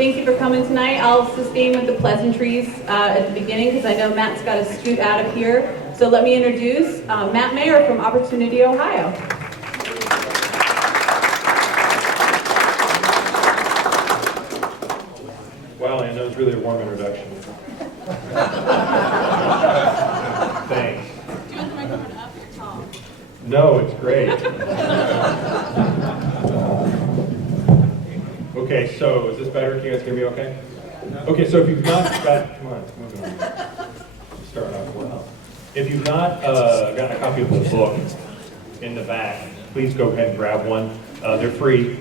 Thank you for coming tonight. I'll sustain with the pleasantries at the beginning because I know Matt's got to scoot out of here. So let me introduce Matt Mayer from Opportunity, Ohio. Wow, Ann, that was really a warm introduction. Thanks. Do you want the microphone up or Tom? No, it's great. Okay, so is this better? Can you guys hear me okay? Okay, so if you've not got, come on, moving on. Start off well. If you've not gotten a copy of the book in the back, please go ahead and grab one. They're free.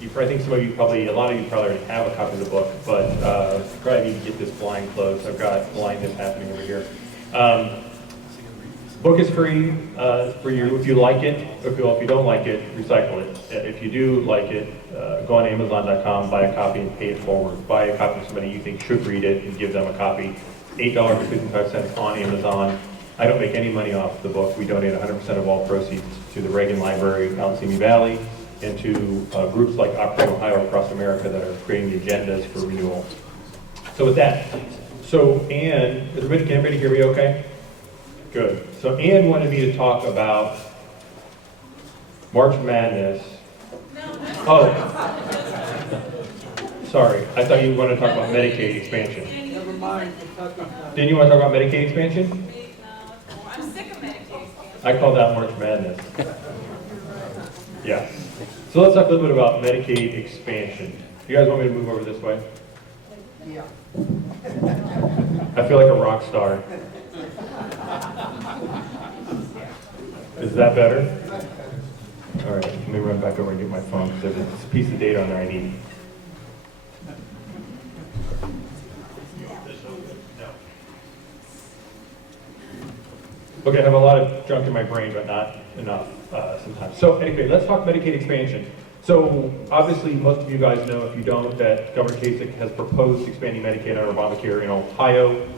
I think a lot of you probably already have a copy of the book, but you probably need to get this blind closed. I've got blindness happening over here. Book is free for you if you like it. If you don't like it, recycle it. If you do like it, go on Amazon.com, buy a copy and pay it forward. Buy a copy of somebody you think should read it and give them a copy. $8.55 on Amazon. I don't make any money off the book. We donate 100% of all proceeds to the Reagan Library out in Simi Valley and to groups like Operate Ohio across America that are creating the agendas for renewal. So with that, Ann, can everybody hear me okay? Good. So Ann wanted me to talk about March Madness. Oh, sorry. I thought you wanted to talk about Medicaid expansion. Never mind. Didn't you want to talk about Medicaid expansion? No, I'm sick of Medicaid. I call that March Madness. Yeah. So let's talk a little bit about Medicaid expansion. You guys want me to move over this way? Yeah. I feel like a rock star. Is that better? All right, let me run back over and get my phone because there's a piece of data on there I need. Okay, I have a lot of junk in my brain, but not enough sometimes. So anyway, let's talk Medicaid expansion. So obviously, most of you guys know, if you don't, that Governor Kasich has proposed expanding Medicaid under Obamacare in Ohio.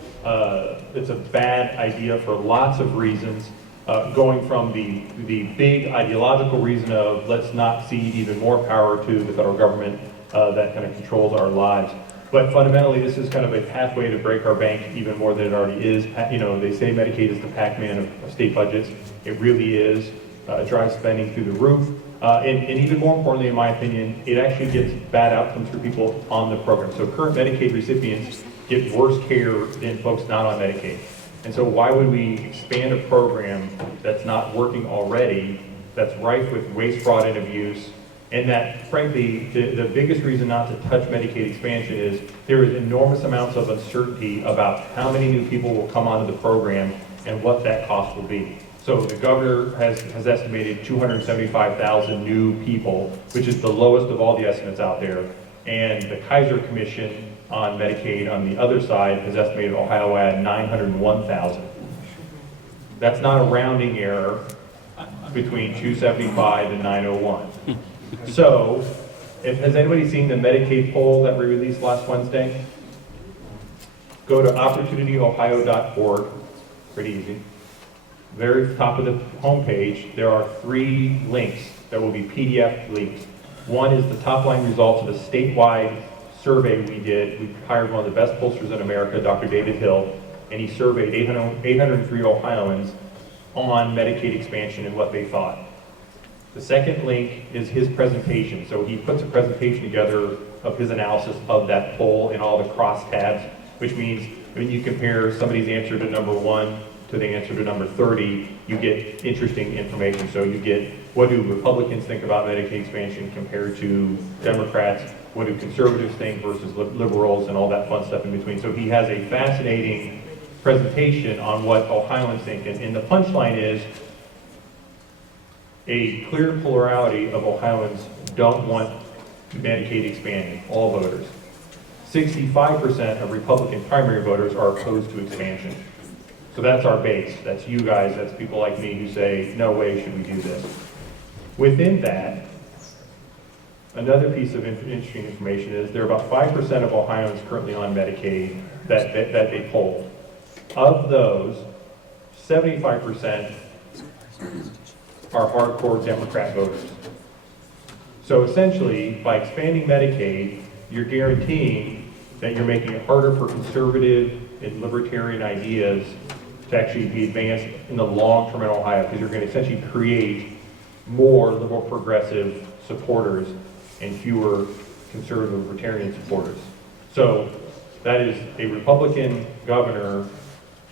It's a bad idea for lots of reasons, going from the big ideological reason of let's not cede even more power to the federal government that kind of controls our lives. But fundamentally, this is kind of a pathway to break our bank even more than it already is. You know, they say Medicaid is the Pac-Man of state budgets. It really is. It drives spending through the roof. And even more importantly, in my opinion, it actually gets bad outcomes for people on the program. So current Medicaid recipients get worse care than folks not on Medicaid. And so why would we expand a program that's not working already, that's rife with waste, fraud, and abuse, and that, frankly, the biggest reason not to touch Medicaid expansion is there is enormous amounts of uncertainty about how many new people will come onto the program and what that cost will be. So the governor has estimated 275,000 new people, which is the lowest of all the estimates out there. And the Kaiser Commission on Medicaid on the other side has estimated Ohio at 901,000. That's not a rounding error between 275 and 901. So, has anybody seen the Medicaid poll that we released last Wednesday? Go to opportunityohio.org, pretty easy. Very top of the homepage, there are 3 links that will be PDF links. One is the top line results of a statewide survey we did. We hired one of the best pollsters in America, Dr. David Hill, and he surveyed 803 Ohioans on Medicaid expansion and what they thought. The second link is his presentation. So he puts a presentation together of his analysis of that poll and all the crosstabs, which means when you compare somebody's answer to number 1 to the answer to number 30, you get interesting information. So you get, what do Republicans think about Medicaid expansion compared to Democrats? What do conservatives think versus liberals, and all that fun stuff in between. So he has a fascinating presentation on what Ohioans think. And the punchline is a clear plurality of Ohioans don't want Medicaid expanding, all voters. 65% of Republican primary voters are opposed to expansion. So that's our base. That's you guys. That's people like me who say, no way should we do this. Within that, another piece of interesting information is there are about 5% of Ohioans currently on Medicaid that they polled. Of those, 75% are hardcore Democrat voters. So essentially, by expanding Medicaid, you're guaranteeing that you're making it harder for conservative and libertarian ideas to actually be advanced in the long term in Ohio, because you're going to essentially create more liberal progressive supporters and fewer conservative libertarian supporters. So that is a Republican governor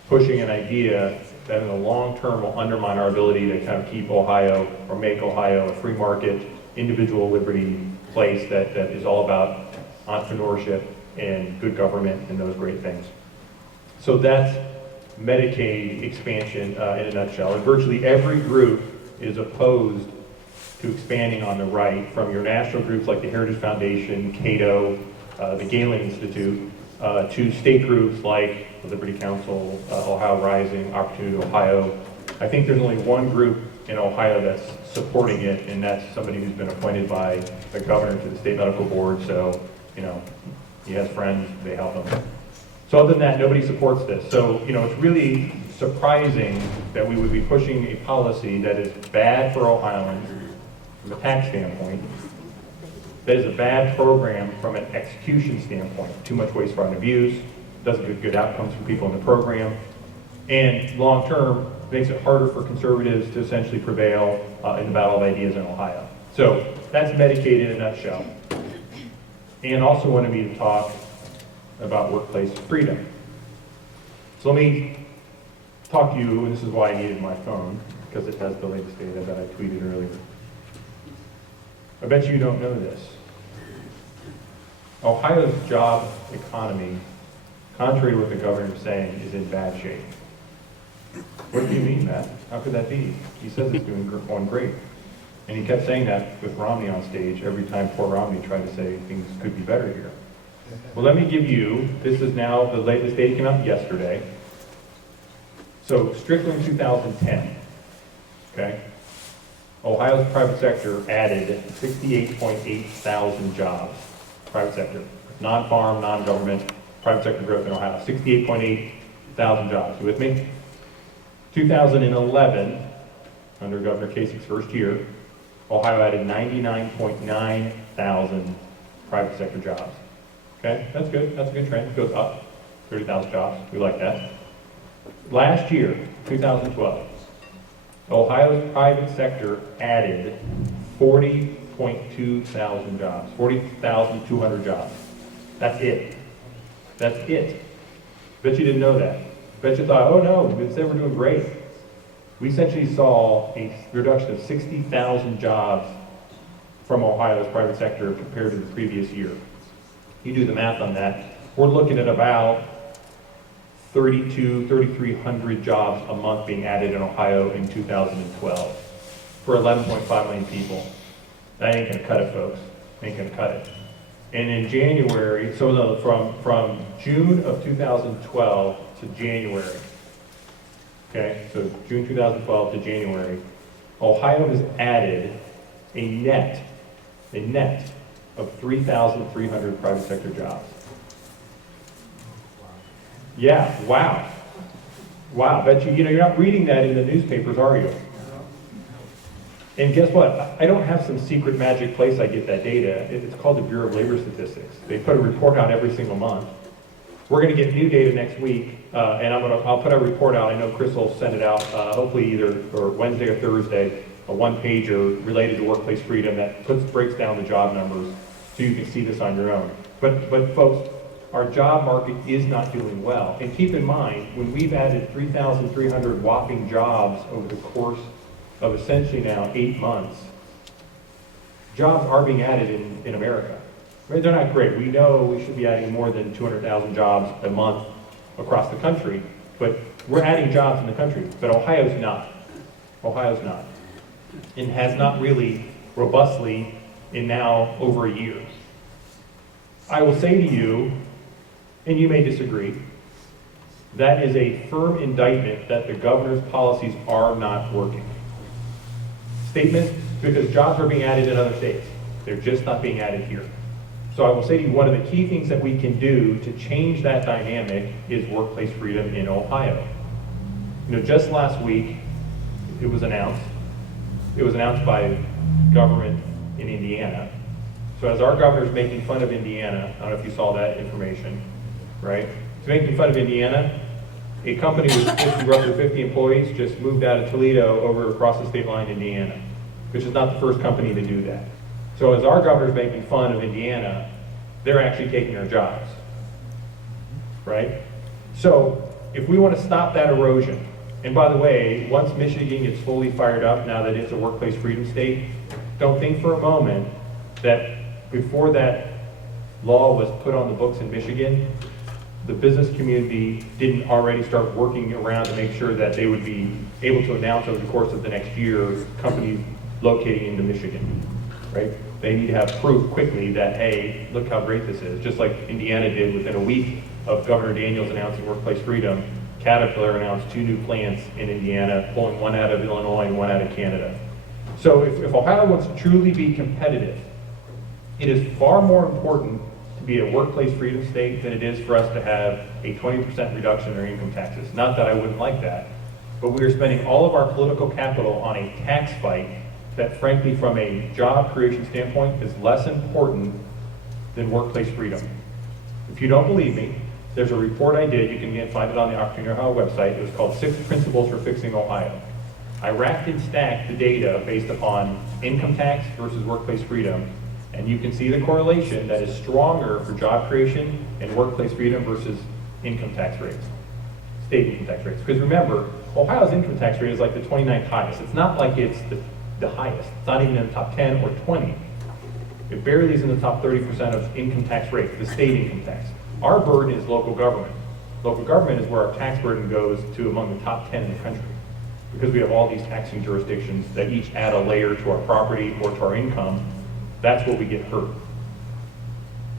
pushing an idea that in the long term will undermine our ability to kind of keep Ohio or make Ohio a free market, individual liberty place that is all about entrepreneurship and good government and those great things. So that's Medicaid expansion in a nutshell. And virtually every group is opposed to expanding on the right, from your national groups like the Heritage Foundation, Cato, the Galen Institute, to state groups like the Liberty Council, Ohio Rising, Opportunity Ohio. I think there's only one group in Ohio that's supporting it, and that's somebody who's been appointed by the governor to the state medical board. So, you know, he has friends, they help him. So other than that, nobody supports this. So, you know, it's really surprising that we would be pushing a policy that is bad for Ohioans from a tax standpoint, that is a bad program from an execution standpoint. Too much waste, fraud, and abuse, doesn't get good outcomes for people in the program, and long term makes it harder for conservatives to essentially prevail in the battle of ideas in Ohio. So that's Medicaid in a nutshell. And also wanted me to talk about workplace freedom. So let me talk to you, and this is why I needed my phone, because it has the latest data that I tweeted earlier. I bet you don't know this. Ohio's job economy, contrary to what the governor is saying, is in bad shape. What do you mean, Matt? How could that be? He says it's going great. And he kept saying that with Romney on stage every time poor Romney tried to say things could be better here. Well, let me give you, this is now the latest data came out yesterday. So strictly in 2010, okay? Ohio's private sector added 68.8 thousand jobs, private sector, non-farm, non-government, private sector growth in Ohio, 68.8 thousand jobs. You with me? 2011, under Governor Kasich's first year, Ohio added 99.9 thousand private sector jobs. Okay, that's good. That's a good trend. It goes up, 30,000 jobs. We like that. Last year, 2012, Ohio's private sector added 40.2 thousand jobs, 40,200 jobs. That's it. That's it. Bet you didn't know that. Bet you thought, oh no, we said we're doing great. We essentially saw a reduction of 60,000 jobs from Ohio's private sector compared to the previous year. You do the math on that, we're looking at about 3,300 jobs a month being added in Ohio in 2012 for 11.5 million people. That ain't gonna cut it, folks. Ain't gonna cut it. And in January, so no, from June of 2012 to January, okay, so June 2012 to January, Ohio has added a net of 3,300 private sector jobs. Yeah, wow. Wow, bet you know, you're not reading that in the newspapers, are you? And guess what? I don't have some secret magic place I get that data. It's called the Bureau of Labor Statistics. They put a report out every single month. We're going to get new data next week, and I'll put a report out. I know Chris will send it out, hopefully either or Wednesday or Thursday, a one-pager related to workplace freedom that breaks down the job numbers so you can see this on your own. But folks, our job market is not doing well. And keep in mind, when we've added 3,300 whopping jobs over the course of essentially now 8 months, jobs are being added in America. Right? They're not great. We know we should be adding more than 200,000 jobs a month across the country, but we're adding jobs in the country. But Ohio's not. Ohio's not. And has not really robustly in now over a year. I will say to you, and you may disagree, that is a firm indictment that the governor's policies are not working. Statement, because jobs are being added in other states. They're just not being added here. So I will say to you, one of the key things that we can do to change that dynamic is workplace freedom in Ohio. You know, just last week, it was announced by government in Indiana, So as our governor's making fun of Indiana, I don't know if you saw that information, right? He's making fun of Indiana. A company with roughly 50 employees just moved out of Toledo over across the state line to Indiana, which is not the first company to do that. So as our governor's making fun of Indiana, they're actually taking our jobs, right? So if we want to stop that erosion, and by the way, once Michigan gets fully fired up, now that it's a workplace freedom state, don't think for a moment that before that law was put on the books in Michigan, the business community didn't already start working around to make sure that they would be able to announce over the course of the next year companies locating into Michigan, right? They need to have proof quickly that, hey, look how great this is. Just like Indiana did within a week of Governor Daniels announcing workplace freedom, Caterpillar announced 2 new plants in Indiana, pulling one out of Illinois and one out of Canada. So if Ohio wants to truly be competitive, it is far more important to be a workplace freedom state than it is for us to have a 20% reduction in our income taxes. Not that I wouldn't like that, but we are spending all of our political capital on a tax fight that frankly from a job creation standpoint is less important than workplace freedom. If you don't believe me, there's a report I did, you can again find it on the Opportunity Ohio website. It was called 6 Principles for Fixing Ohio. I racked and stacked the data based upon income tax versus workplace freedom, and you can see the correlation that is stronger for job creation and workplace freedom versus income tax rates, state income tax rates. Because remember, Ohio's income tax rate is like the 29th highest. It's not like it's the highest. It's not even in the top 10 or 20. It barely is in the top 30% of income tax rates, the state income tax. Our burden is local government. Local government is where our tax burden goes to among the top 10 in the country. Because we have all these taxing jurisdictions that each add a layer to our property or to our income, that's where we get hurt.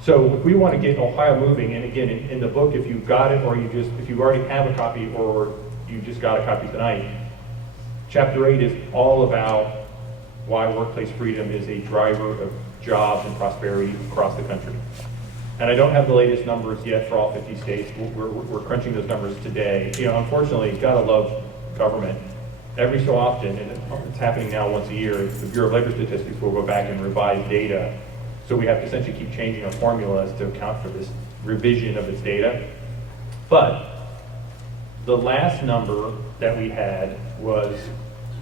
So if we want to get Ohio moving, and again, in the book, if you've got it, or if you already have a copy, or you just got a copy tonight, Chapter 8 is all about why workplace freedom is a driver of jobs and prosperity across the country. And I don't have the latest numbers yet for all 50 states. We're crunching those numbers today. You know, unfortunately, you've got to love government. Every so often, and it's happening now once a year, the Bureau of Labor Statistics will go back and revise data. So we have to essentially keep changing our formulas to account for this revision of its data. But the last number that we had was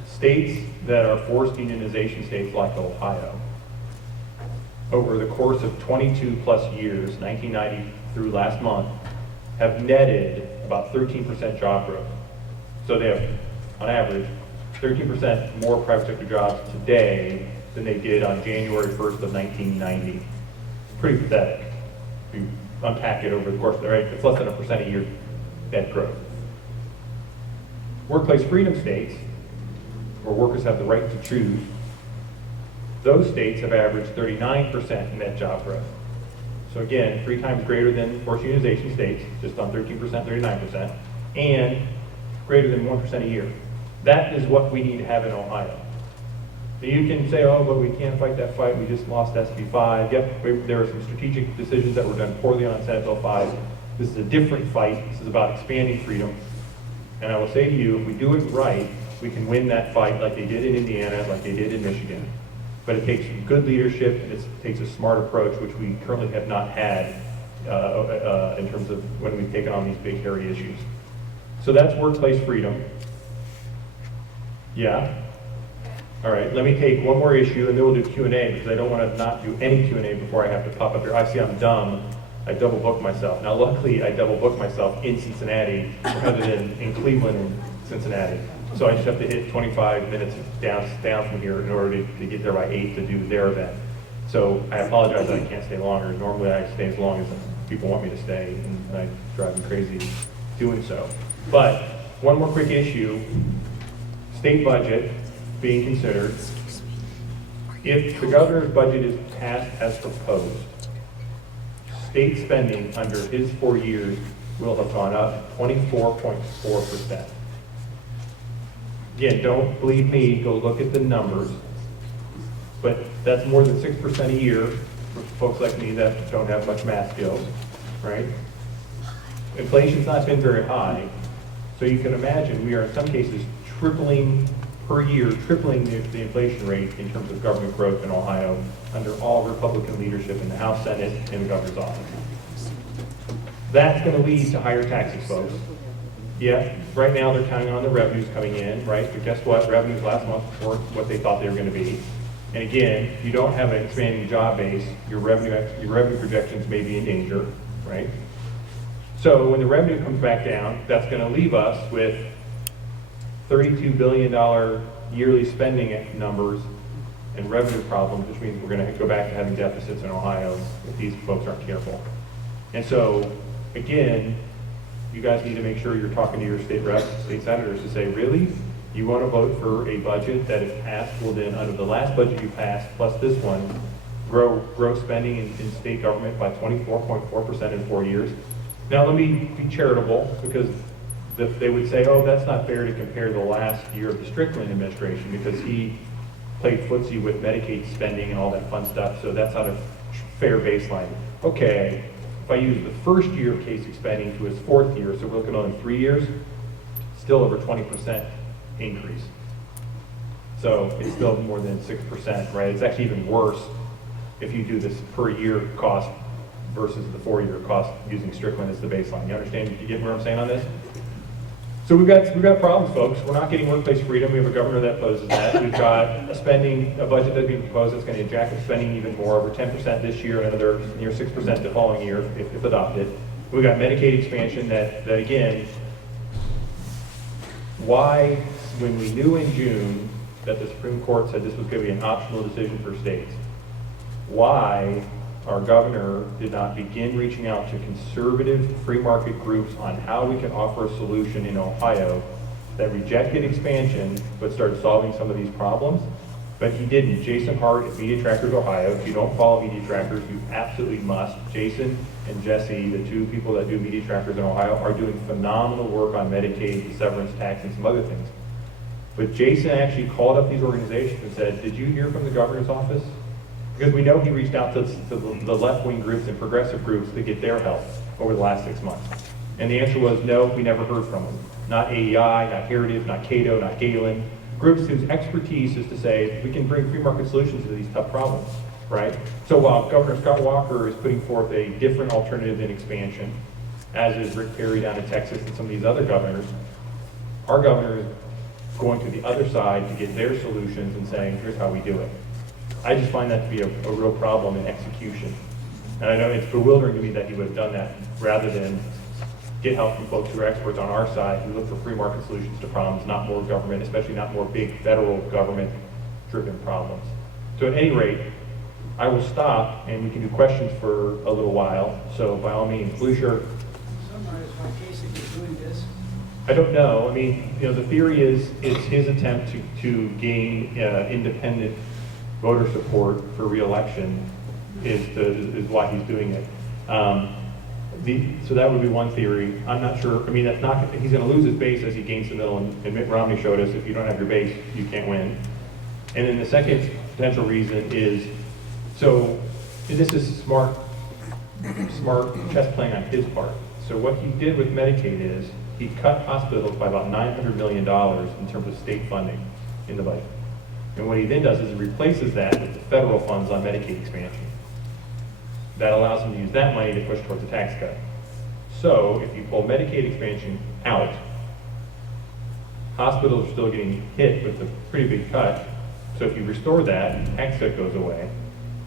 states that are forced unionization states like Ohio. Over the course of 22 plus years, 1990 through last month, have netted about 13% job growth. So they have, on average, 13% more private sector jobs today than they did on January 1st of 1990. Pretty pathetic. If you unpack it over the course of the, right, it's less than 1% a year net growth. Workplace freedom states, where workers have the right to choose, those states have averaged 39% net job growth. So again, 3 times greater than forced unionization states, just on 13%, 39%, and greater than 1% a year. That is what we need to have in Ohio. So you can say, oh, but we can't fight that fight, we just lost SB 5. Yep, there are some strategic decisions that were done poorly on Senate Bill 5. This is a different fight. This is about expanding freedom. And I will say to you, if we do it right, we can win that fight like they did in Indiana, like they did in Michigan. But it takes good leadership, and it takes a smart approach, which we currently have not had in terms of when we've taken on these big, hairy issues. So that's workplace freedom. Yeah? All right, let me take one more issue, and then we'll do Q&A, because I don't want to not do any Q&A before I have to pop up here. I see I'm dumb. I double booked myself. Now, luckily, I double booked myself in Cincinnati rather than in Cleveland and Cincinnati. So I just have to hit 25 minutes down from here in order to get there by 8 to do their event. So I apologize that I can't stay longer. Normally I stay as long as people want me to stay, and I drive them crazy doing so. But one more quick issue, state budget being considered. If the governor's budget is passed as proposed, state spending under his 4 years will have gone up 24.4%. Again, don't believe me, go look at the numbers, but that's more than 6% a year for folks like me that don't have much math skills, right? Inflation's not been very high, so you can imagine we are in some cases tripling per year tripling the inflation rate in terms of government growth in Ohio under all Republican leadership in the House, Senate, and the governor's office. That's going to lead to higher taxes, folks. Yeah, right now they're counting on the revenues coming in, right? But guess what? Revenues last month weren't what they thought they were going to be. And again, if you don't have an expanding job base, your revenue projections may be in danger, right? So when the revenue comes back down, that's going to leave us with $32 billion yearly spending numbers and revenue problems, which means we're going to go back to having deficits in Ohio if these folks aren't careful. And so, again, you guys need to make sure you're talking to your state reps, state senators to say, really? You want to vote for a budget that if passed will then, under the last budget you passed, plus this one, grow spending in state government by 24.4% in 4 years? Now, let me be charitable, because they would say, oh, that's not fair to compare the last year of the Strickland administration, because he played footsie with Medicaid spending and all that fun stuff, so that's not a fair baseline. Okay, if I use the first year of Kasich spending to his fourth year, so we're looking at only 3 years, still over 20% increase. So it's still more than 6%, right? It's actually even worse if you do this per year cost versus the 4-year cost using Strickland as the baseline. You understand? You get what I'm saying on this? So we've got problems, folks. We're not getting workplace freedom. We have a governor that opposes that. We've got a budget that's being proposed that's going to jack up spending even more, over 10% this year, and another near 6% the following year if adopted. We've got Medicaid expansion that again, why, when we knew in June that the Supreme Court said this was going to be an optional decision for states, why our governor did not begin reaching out to conservative free market groups on how we can offer a solution in Ohio that rejected expansion but started solving some of these problems. But he didn't. Jason Hart at Media Trackers Ohio. If you don't follow Media Trackers, you absolutely must. Jason and Jesse, the two people that do Media Trackers in Ohio, are doing phenomenal work on Medicaid, the severance tax, and some other things. But Jason actually called up these organizations and said, did you hear from the governor's office? Because we know he reached out to the left-wing groups and progressive groups to get their help over the last 6 months. And the answer was no, we never heard from them. Not AEI, not Heritage, not Cato, not Galen. Groups whose expertise is to say, we can bring free market solutions to these tough problems, right? So while Governor Scott Walker is putting forth a different alternative in expansion, as is Rick Perry down in Texas and some of these other governors, our governor is going to the other side to get their solutions and saying, here's how we do it. I just find that to be a real problem in execution. And I know it's bewildering to me that he would have done that rather than get help from folks who are experts on our side who look for free market solutions to problems, not more government, especially not more big federal government-driven problems. So at any rate, I will stop and we can do questions for a little while. So by all means, blue shirt. Summarize why Kasich is doing this. I don't know. I mean, the theory is it's his attempt to gain independent voter support for re-election is why he's doing it. So that would be one theory. I'm not sure. I mean, that's not. He's going to lose his base as he gains the middle. And Mitt Romney showed us if you don't have your base, you can't win. And then the second potential reason is this is smart chess playing on his part. So what he did with Medicaid is he cut hospitals by about $900 million in terms of state funding in the budget. And what he then does is he replaces that with the federal funds on Medicaid expansion. That allows him to use that money to push towards a tax cut. So if you pull Medicaid expansion out, hospitals are still getting hit with a pretty big cut. So if you restore that, the tax cut goes away.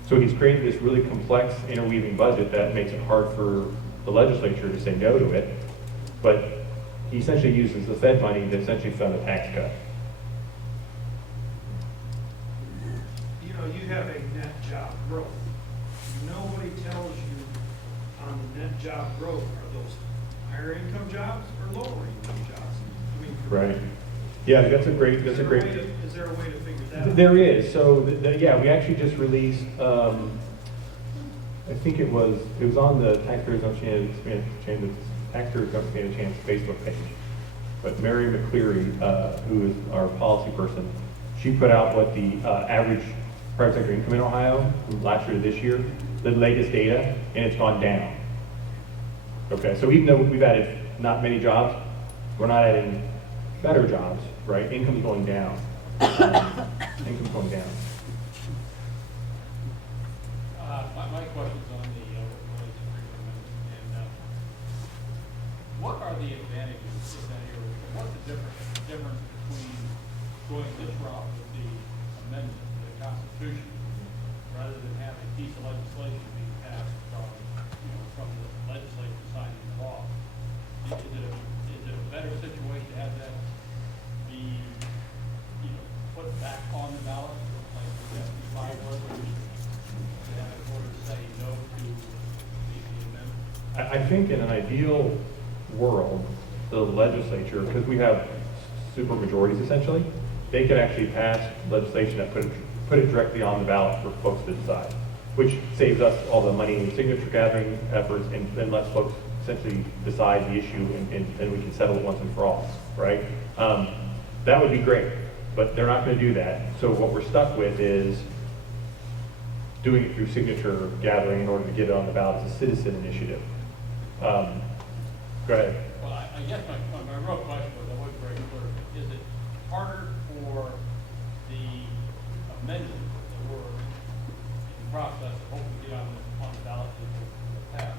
So he's created this really complex interweaving budget that makes it hard for the legislature to say no to it. But he essentially uses the Fed money to essentially fund a tax cut. You have a net job growth. Nobody tells you on the net job growth, are those higher income jobs or lower income jobs? I mean, Right. Yeah, that's a great. Is there a way to figure that out? There is. So yeah, we actually just released. I think it was on the Taxpayers Don't Stand the Taxpayers Don't Stand a Chance Facebook page. But Mary McCleary, who is our policy person, she put out what the average private sector income in Ohio from last year to this year, the latest data, and it's gone down. Okay, so even though we've added not many jobs, we're not adding better jobs, right? Income's going down. Income's going down. My question's on the wage agreement, and what are the advantages of that area? What's the difference between going this route with the amendment to the Constitution rather than having a piece of legislation being passed from the legislature signing the law? Is it a better situation to have that be, put back on the ballot, like the SB 5 was, or to have a voter say no to the amendment? I think in an ideal world, the legislature, because we have super majorities essentially, they could actually pass legislation that put it directly on the ballot for folks to decide, which saves us all the money and signature gathering efforts, and then lets folks essentially decide the issue, and we can settle it once and for all, right? That would be great, but they're not going to do that. So what we're stuck with is doing it through signature gathering in order to get it on the ballot as a citizen initiative. Go ahead. Well, I guess my real question was, I wasn't very clear, is it harder for the amendment that we're in the process of hoping to get on the ballot in the past,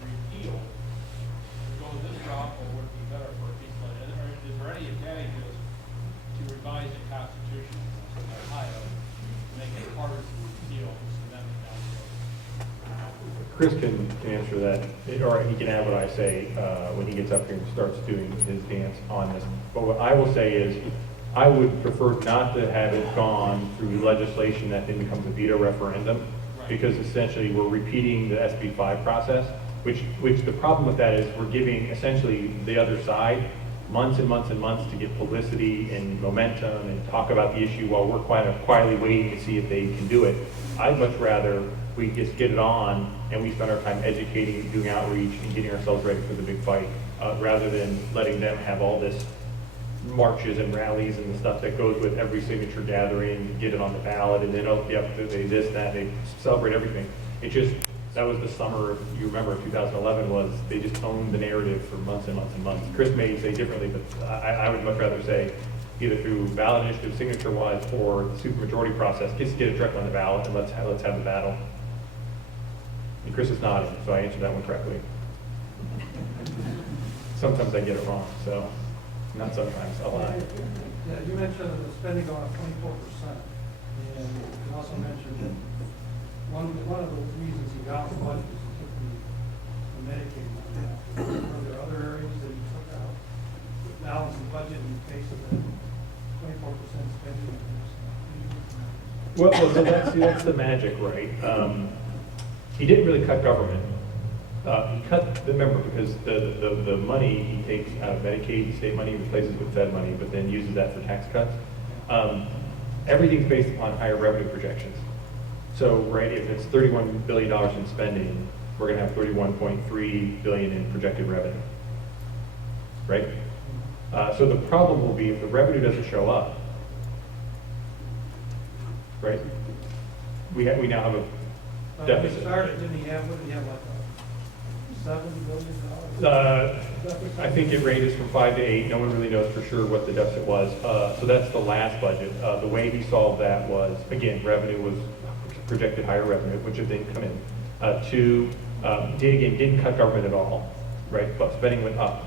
repeal, to go this route, or would it be better for a piece like that? Is there any advantages to revise the Constitution in Ohio to make it harder to repeal this amendment down the road? Chris can answer that, or he can add what I say when he gets up here and starts doing his dance on this. But what I will say is, I would prefer not to have it gone through legislation that then becomes a veto referendum, because essentially we're repeating the SB 5 process, which the problem with that is we're giving essentially the other side months and months and months to get publicity and momentum and talk about the issue while we're quietly waiting to see if they can do it. I'd much rather we just get it on and we spend our time educating, doing outreach, and getting ourselves ready for the big fight, rather than letting them have all this marches and rallies and the stuff that goes with every signature gathering, get it on the ballot, and then, oh, yep, they this, that, they celebrate everything. It just, that was the summer, you remember 2011 was, they just owned the narrative for months and months and months. Chris may say differently, but I would much rather say either through ballot initiative, signature-wise, or the supermajority process, just get it directly on the ballot and let's have the battle. And Chris is nodding, so I answered that one correctly. Sometimes I get it wrong, so not sometimes, a lot. Yeah, you mentioned the spending going up 24%, and you also mentioned that one of the reasons you got the budget is you took the Medicaid money out. Were there other areas that you took out to balance the budget in the face of the 24% spending? Well, so that's the magic, right? He didn't really cut government. He cut, remember, because the money he takes out of Medicaid, state money, replaces with Fed money, but then uses that for tax cuts. Everything's based upon higher revenue projections. So, right, if it's $31 billion in spending, we're going to have $31.3 billion in projected revenue, right? So the problem will be if the revenue doesn't show up, right? We now have a When deficit. he started, what did he have, like a $7 billion? I think it ranges from 5 to 8. No one really knows for sure what the deficit was. So that's the last budget. The way he solved that was, again, revenue was projected higher revenue, which it didn't come in. Two, didn't cut government at all, right? But spending went up.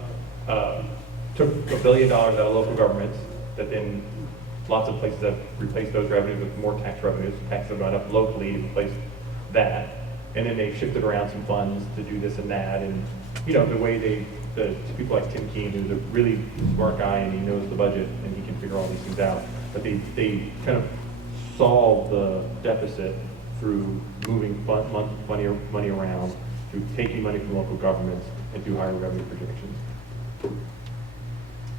Took $1 billion out of local governments that then lots of places have replaced those revenues with more tax revenues. Taxes have gone up locally to replace that. And then they've shifted around some funds to do this and that. And, you know, the way the people like Tim Keene, who's a really smart guy and he knows the budget and he can figure all these things out. But they kind of solve the deficit through moving money around, through taking money from local governments and through higher revenue projections.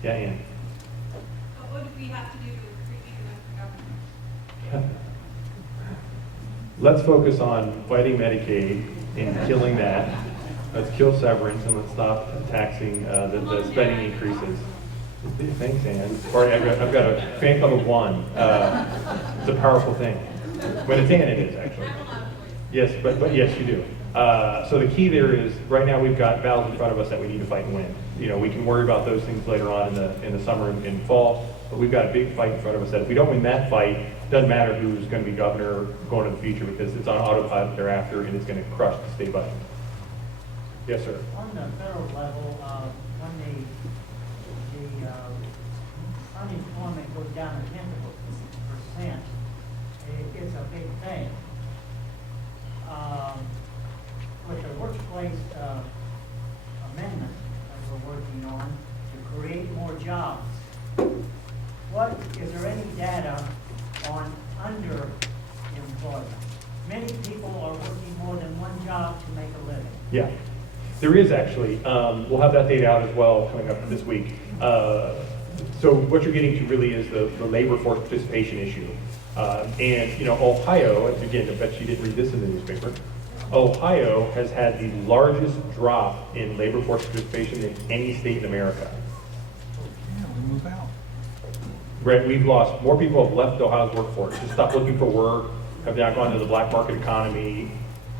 Yeah, Ann. What do we have to do to recruit the government? Let's focus on fighting Medicaid and killing that. Let's kill severance and let's stop taxing the spending increases. Thanks, Ann. Sorry, I've got a fan club of one. It's a powerful thing. When it's Ann, it is actually. Yes, but yes, you do. So the key there is right now we've got battles in front of us that we need to fight and win. You know, we can worry about those things later on in the summer and fall. but we've got a big fight in front of us that if we don't win that fight, it doesn't matter who's going to be governor going into the future because it's on autopilot thereafter and it's going to crush the state budget. Yes, sir. On the federal level, when the unemployment goes down to 10%, it's a big thing. With the workplace amendment that we're working on to create more jobs, is there any data on underemployment? Many people are working more than one job to make a living. Yeah, there is actually. We'll have that data out as well coming up this week. So what you're getting to really is the labor force participation issue. And, you know, Ohio, again, I bet you didn't read this in the newspaper, Ohio has had the largest drop in labor force participation in any state in America. Yeah, we move out. Right, we've lost, more people have left Ohio's workforce, just stopped looking for work, have now gone to the black market economy,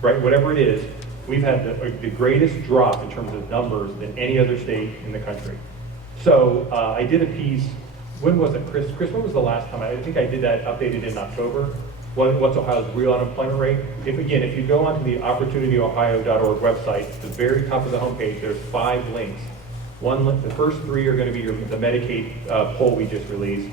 right, whatever it is, we've had the greatest drop in terms of numbers than any other state in the country. So I did a piece, when was it, Chris? Chris, when was the last time? I think I did that updated in October. What's Ohio's real unemployment rate? If you go onto the opportunityohio.org website, at the very top of the homepage, there's 5 links. The first 3 are going to be the Medicaid poll we just released.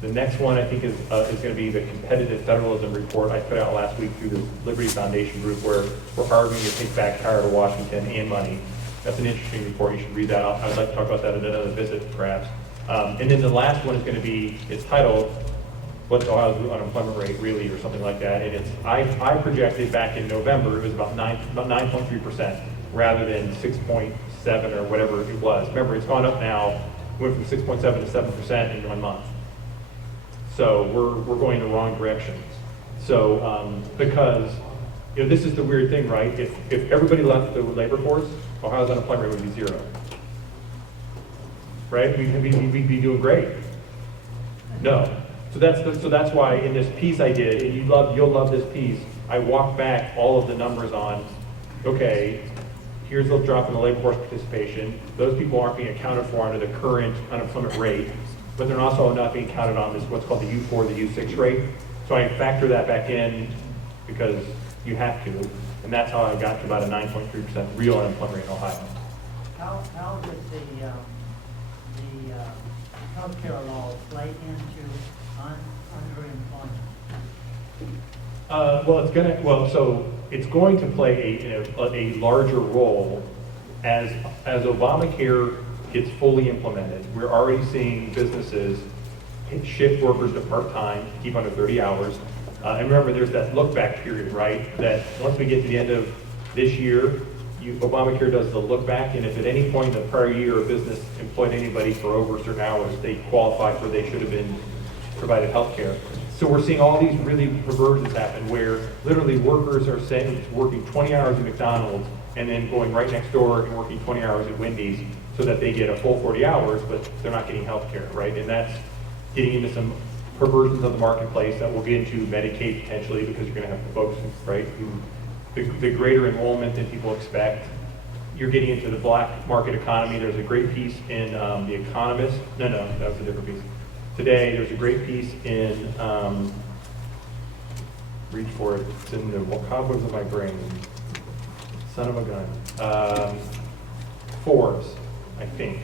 The next one I think is going to be the competitive federalism report I put out last week through the Liberty Foundation group where we're arguing to take back power to Washington and money. That's an interesting report. You should read that. I'd like to talk about that at another visit, perhaps. And then the last one is going to be, it's titled, What's Ohio's Unemployment Rate Really, or something like that. And it's, I projected back in November, it was about 9.3% rather than 6.7 or whatever it was. Remember, it's gone up now, went from 6.7 to 7% in 1 month. So we're going in the wrong direction. So because, you know, this is the weird thing, right? If everybody left the labor force, Ohio's unemployment rate would be 0. Right? We'd be doing great. No. So that's why in this piece I did, and you'll love this piece, I walked back all of the numbers on, okay, here's the drop in the labor force participation. Those people aren't being accounted for under the current unemployment rate, but they're also not being counted on this, what's called the U4, the U6 rate. So I factor that back in because you have to, and that's how I got to about a 9.3% real unemployment rate in Ohio. How does the healthcare law play into underemployment? So it's going to play a larger role as Obamacare gets fully implemented. We're already seeing businesses shift workers to part-time, keep under 30 hours. And remember, there's that look-back period, right? That once we get to the end of this year, Obamacare does the look-back, and if at any point in the prior year a business employed anybody for over certain hours, they qualify for they should have been provided health care. So we're seeing all these really perversions happen where literally workers are working 20 hours at McDonald's and then going right next door and working 20 hours at Wendy's so that they get a full 40 hours, but they're not getting health care, right? And that's getting into some perversions of the marketplace that we'll get into Medicaid potentially because you're going to have folks, right, who the greater enrollment than people expect. You're getting into the black market economy. There's a great piece in The Economist. No, that was a different piece. Today, there's a great piece in, reach for it, it's in the cobwebs of my brain, son of a gun. Forbes, I think.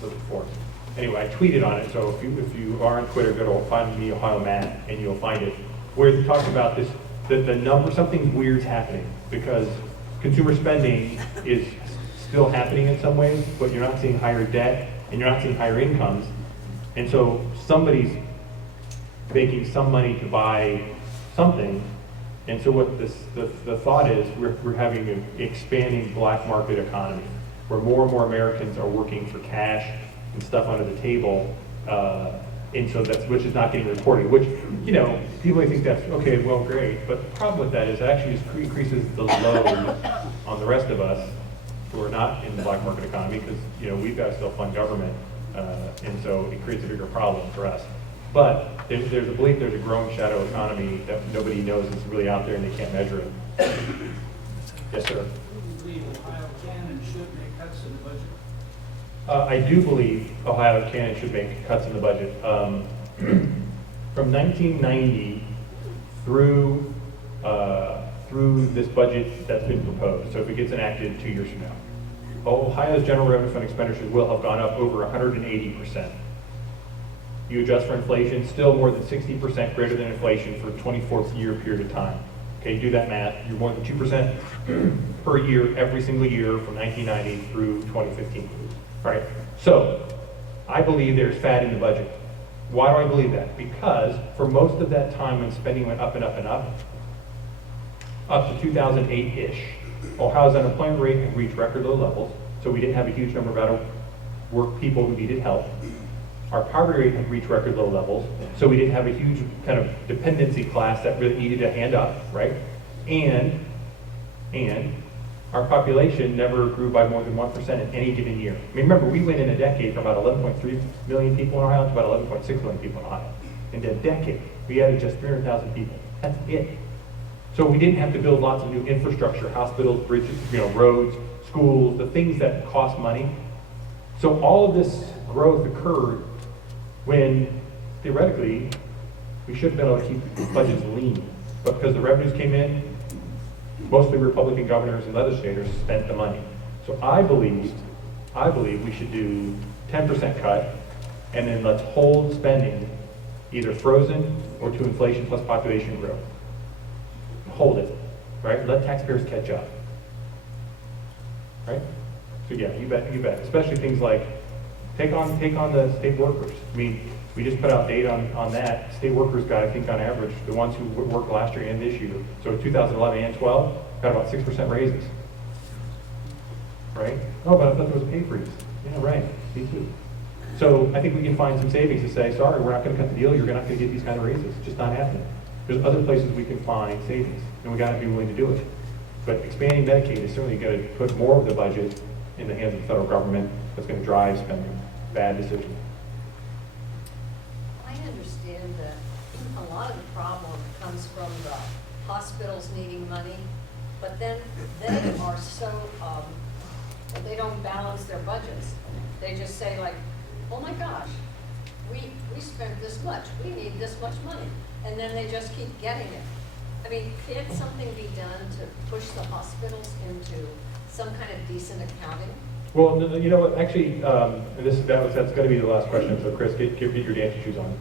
So Forbes. Anyway, I tweeted on it, so if you are on Twitter, go to Find Me Ohio Matt, and you'll find it, where it talks about this, the number, something weird's happening, because consumer spending is still happening in some ways, but you're not seeing higher debt, and you're not seeing higher incomes. And so somebody's making some money to buy something. And so what the thought is, we're having an expanding black market economy where more and more Americans are working for cash and stuff under the table. And so which is not getting reported, which, you know, people may think that's, okay, well, great. But the problem with that is it actually just increases the load on the rest of us who are not in the black market economy because, you know, we've got to still fund government. And so it creates a bigger problem for us. But there's a belief there's a growing shadow economy that nobody knows is really out there and they can't measure it. Yes, sir. We believe Ohio can and should make cuts to the budget. I do believe Ohio can and should make cuts in the budget. From 1990 through this budget that's been proposed, so if it gets enacted 2 years from now, Ohio's general revenue fund expenditures will have gone up over 180%. You adjust for inflation, still more than 60% greater than inflation for a 24-year period of time. Okay, do that math. You're more than 2% per year, every single year from 1990 through 2015. All right, so I believe there's fat in the budget. Why do I believe that? Because for most of that time when spending went up and up and up to 2008-ish, Ohio's unemployment rate had reached record low levels, so we didn't have a huge number of out-of-work people who needed help. Our poverty rate had reached record low levels, so we didn't have a huge kind of dependency class that really needed a hand up, right? And our population never grew by more than 1% in any given year. I mean, remember, we went in a decade from about 11.3 million people in Ohio to about 11.6 million people in Ohio. In a decade, we added just 300,000 people. That's it. So we didn't have to build lots of new infrastructure, hospitals, bridges, roads, schools, the things that cost money. So all of this growth occurred when, theoretically, we should have been able to keep budgets lean. But because the revenues came in, mostly Republican governors and legislators spent the money. So I believe we should do 10% cut, and then let's hold spending either frozen or to inflation plus population growth. Hold it, right? Let taxpayers catch up, right? So yeah, you bet. Especially things like take on the state workers. I mean, we just put out data on that. State workers got, I think, on average, the ones who worked last year and this year, so 2011 and 12, got about 6% raises, right? Oh, but I thought there was a pay freeze. Yeah, right. Me too. So I think we can find some savings to say, sorry, we're not going to cut the deal. You're not going to get these kind of raises. It's just not happening. There's other places we can find savings, and we got to be willing to do it. But expanding Medicaid is certainly going to put more of the budget in the hands of the federal government. That's going to drive spending. Bad decision. I understand that a lot of the problem comes from the hospitals needing money, but then they are so, they don't balance their budgets. They just say like, oh my gosh, we spent this much, we need this much money. And then they just keep getting it. I mean, can something be done to push the hospitals into some kind of decent accounting? Well, you know what, actually, that's going to be the last question, so Chris, get your dancing shoes on.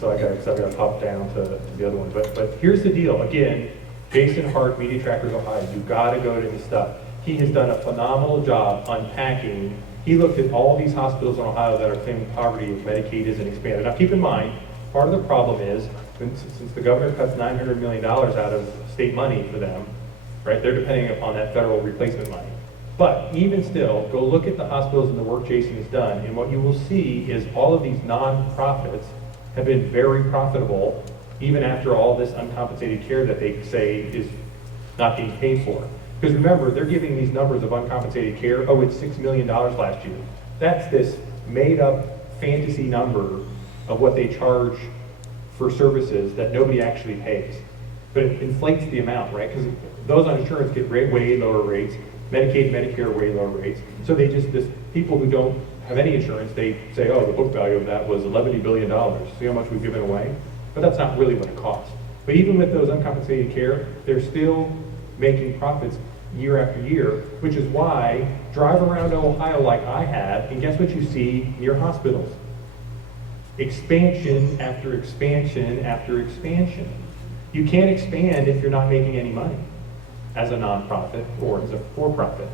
So I got to pop down to the other one. But here's the deal. Again, Jason Hart, Media Trackers Ohio, you got to go to his stuff. He has done a phenomenal job unpacking. He looked at all these hospitals in Ohio that are claiming poverty if Medicaid isn't expanded. Now keep in mind, part of the problem is, since the governor cuts $900 million out of state money for them, right, they're depending upon that federal replacement money. But even still, go look at the hospitals and the work Jason has done, and what you will see is all of these nonprofits have been very profitable, even after all this uncompensated care that they say is not being paid for. Because remember, they're giving these numbers of uncompensated care, oh, it's $6 million last year. That's this made-up fantasy number of what they charge for services that nobody actually pays. But it inflates the amount, right? Because those on insurance get way lower rates. Medicaid, Medicare, way lower rates. So they just, people who don't have any insurance, they say, oh, the book value of that was $11 billion. See how much we've given away? But that's not really what it costs. But even with those uncompensated care, they're still making profits year after year, which is why drive around Ohio like I have, and guess what you see near hospitals? Expansion after expansion after expansion. You can't expand if you're not making any money as a nonprofit or as a for-profit.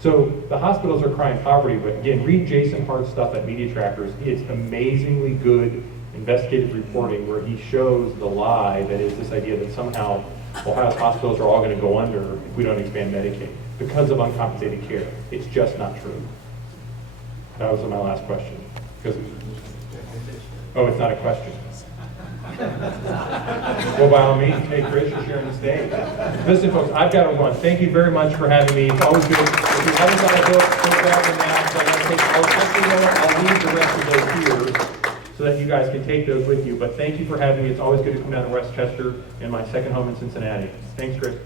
So the hospitals are crying poverty, but again, read Jason Hart's stuff at Media Trackers. It's amazingly good investigative reporting where he shows the lie that is this idea that somehow Ohio's hospitals are all going to go under if we don't expand Medicaid because of uncompensated care. It's just not true. That was my last question. Oh, it's not a question. Well, by all means, hey, Chris, you're sharing the stage. Listen, folks, I've got to run. Thank you very much for having me. It's always good. If you haven't got a book, go grab them now. So I'll leave the rest of those here so that you guys can take those with you. But thank you for having me. It's always good to come down to Westchester and my second home in Cincinnati. Thanks, Chris.